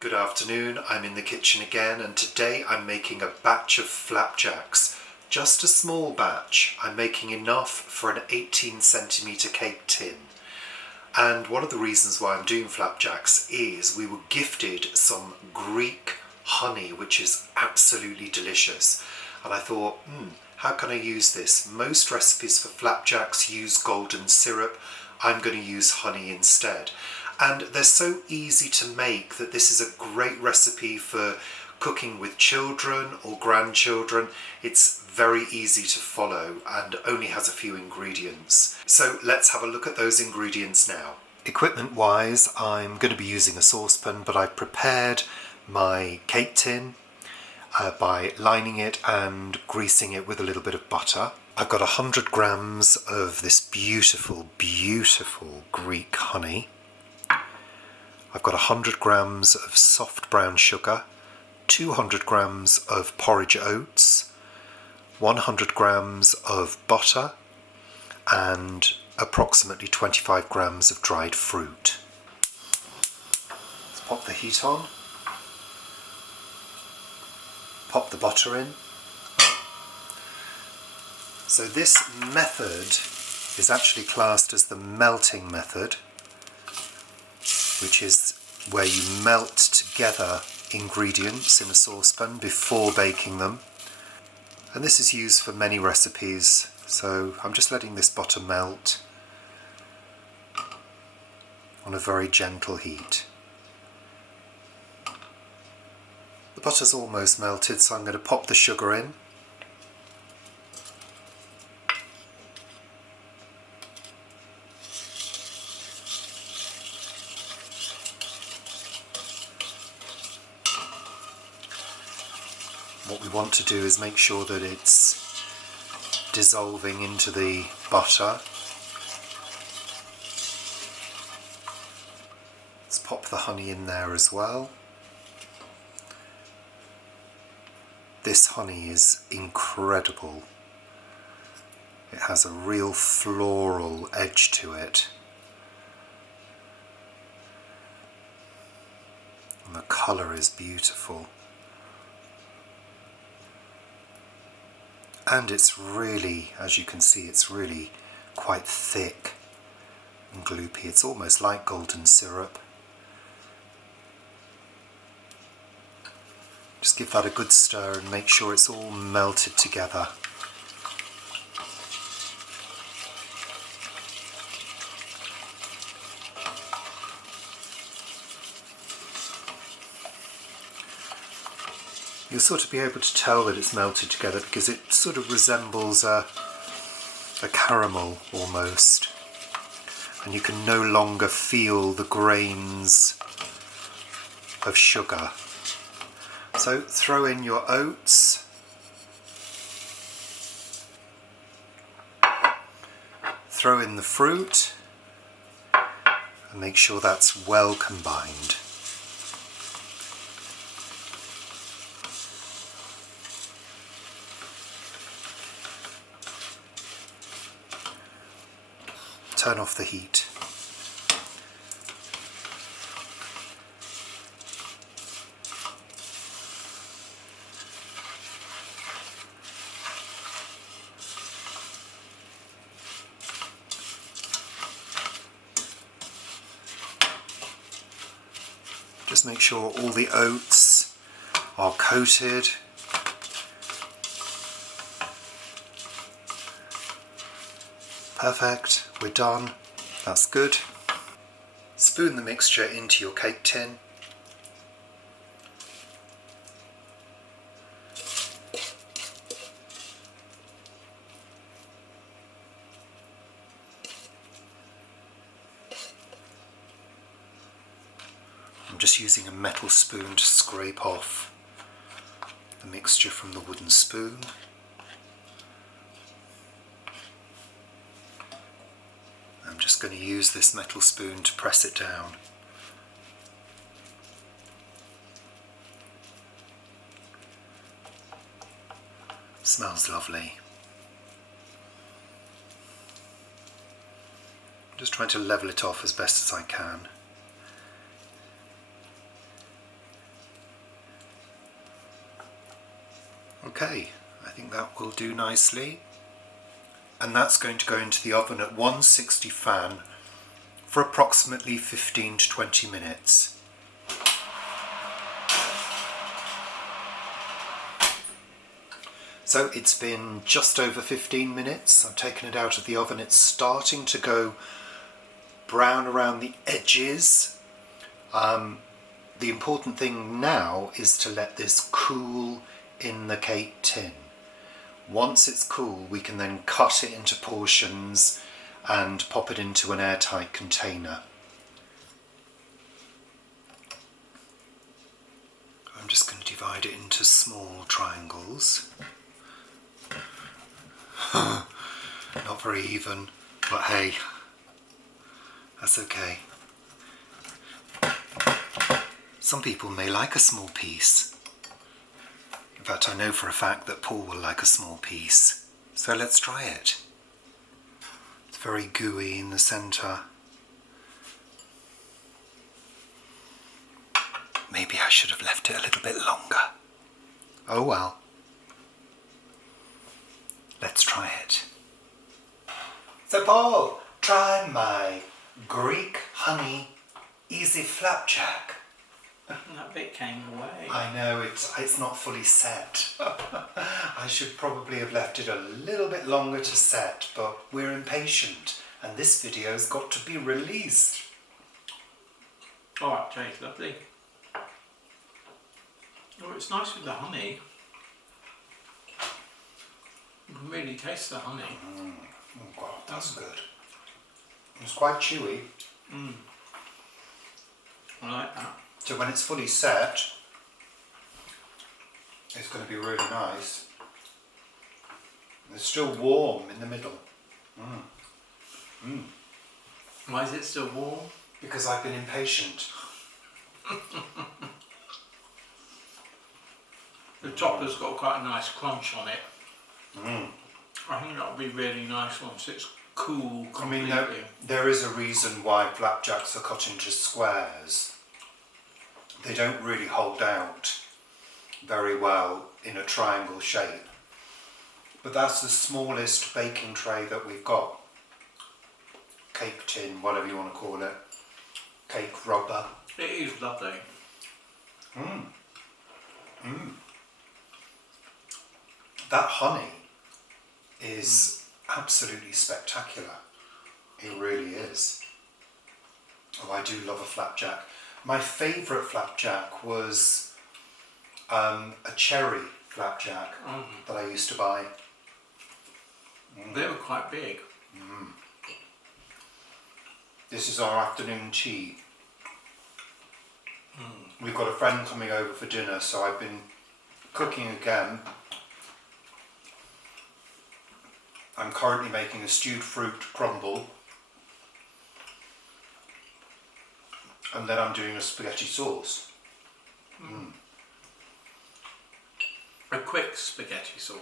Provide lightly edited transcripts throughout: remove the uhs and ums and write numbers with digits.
Good afternoon, I'm in the kitchen again and today I'm making a batch of flapjacks. Just a small batch. I'm making enough for an 18cm cake tin. And one of the reasons why I'm doing flapjacks is we were gifted some Greek honey, which is absolutely delicious. And I thought, how can I use this? Most recipes for flapjacks use golden syrup. I'm going to use honey instead. And they're so easy to make that this is a great recipe for cooking with children or grandchildren. It's very easy to follow and only has a few ingredients. So let's have a look at those ingredients now. Equipment wise, I'm going to be using a saucepan, but I've prepared my cake tin by lining it and greasing it with a little bit of butter. I've got 100 grams of this beautiful, beautiful Greek honey. I've got 100 grams of soft brown sugar, 200 grams of porridge oats, 100 grams of butter, and approximately 25 grams of dried fruit. Let's pop the heat on, pop the butter in. So this method is actually classed as the melting method, which is where you melt together ingredients in a saucepan before baking them. And this is used for many recipes, so I'm just letting this butter melt on a very gentle heat. The butter's almost melted, so I'm going to pop the sugar in. What we want to do is make sure that it's dissolving into the butter. Let's pop the honey in there as well. This honey is incredible. It has a real floral edge to it. And the colour is beautiful. And it's really, as you can see, it's really quite thick and gloopy. It's almost like golden syrup. Just give that a good stir and make sure it's all melted together. You'll sort of be able to tell that it's melted together because it sort of resembles a caramel almost. And you can no longer feel the grains of sugar. So throw in your oats. Throw in the fruit and make sure that's well combined. Turn off the heat. Just make sure all the oats are coated. Perfect, we're done. That's good. Spoon the mixture into your cake tin. I'm just using a metal spoon to scrape off the mixture from the wooden spoon. I'm just going to use this metal spoon to press it down. Smells lovely. Just trying to level it off as best as I can. Okay, I think that will do nicely. And that's going to go into the oven at 160 fan for approximately 15 to 20 minutes. So it's been just over 15 minutes. I've taken it out of the oven. It's starting to go brown around the edges. The important thing now is to let this cool in the cake tin. Once it's cool, we can then cut it into portions and pop it into an airtight container. I'm just going to divide it into small triangles. Not very even, but hey, that's okay. Some people may like a small piece. In fact, I know for a fact that Paul will like a small piece. So let's try it. It's very gooey in the centre. Maybe I should have left it a little bit longer. Oh well. Let's try it. So Paul, try my Greek honey easy flapjack. That bit came away. I know, it's not fully set. I should probably have left it a little bit longer to set, but we're impatient and this video's got to be released. Oh, that tastes lovely. Oh, it's nice with the honey. You can really taste the honey. Oh God, that's good. It's quite chewy. I like that. So when it's fully set, it's going to be really nice. It's still warm in the middle. Why is it still warm? Because I've been impatient. The top has got quite a nice crunch on it. I think that'll be really nice once it's cool completely. I mean, there is a reason why flapjacks are cut into squares. They don't really hold out very well in a triangle shape. But that's the smallest baking tray that we've got. Cake tin, whatever you want to call it. Cake rubber. It is lovely. That honey is absolutely spectacular. It really is. Oh, I do love a flapjack. My favourite flapjack was a cherry flapjack that I used to buy. They were quite big. This is our afternoon tea. We've got a friend coming over for dinner, so I've been cooking again. I'm currently making a stewed fruit crumble. And then I'm doing a spaghetti sauce. A quick spaghetti sauce.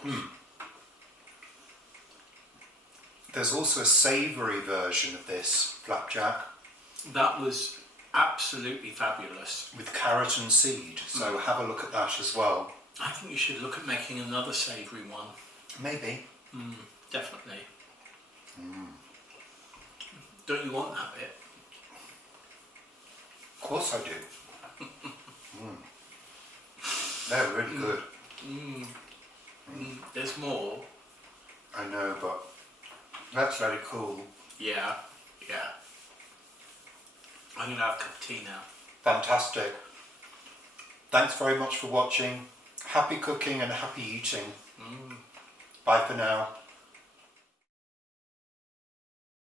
There's also a savoury version of this flapjack. That was absolutely fabulous. With carrot and seed, so have a look at that as well. I think you should look at making another savoury one. Maybe. Definitely. Don't you want that bit? Of course I do. They're really good. There's more. I know, but that's very cool. Yeah. I'm going to have a cup of tea now. Fantastic. Thanks very much for watching. Happy cooking and happy eating. Bye for now.